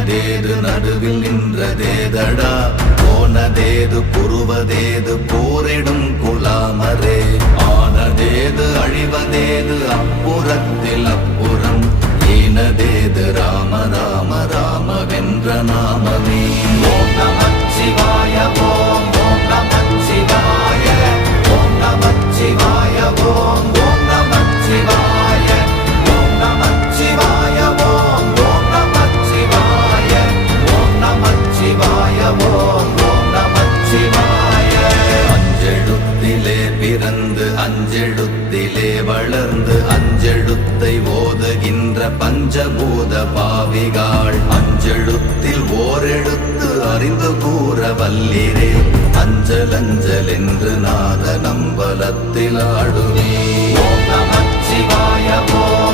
தேது நடுவில் நின்றதேதடா போனதேது புருவதேது போரிடும் குலாமரே ஆனதேது அழிவதேது அப்புறத்தில் அப்புறம் ஈனதேது ராம ராம ராம வென்ற நாமமே ஓம் நமச்சிவாய ஓம் ஓம் நமச்சிவாய ஓம் நமச்சிவாய ஓம் ஓம் நமச்சிவாய ஓம் நமச்சிவாய ஓம் ஓம் நமச்சிவாய ஓம் நமச்சிவாய ஓம் ஓம் நமச்சிவாய அஞ்செழுத்திலே பிறந்து அஞ்செழுத்திலே வளர்ந்து அஞ்செழுத்தை ஓதுகின்ற பஞ்சபூத பாவிகாள் அஞ்செழுத்தில் ஓரெழுத்து அறிந்து கூற வல்லிரே அஞ்சல் அஞ்சல் என்று நாத நம்பலத்தில் ஆடுவே ஓம் நமச்சிவாய ஓம்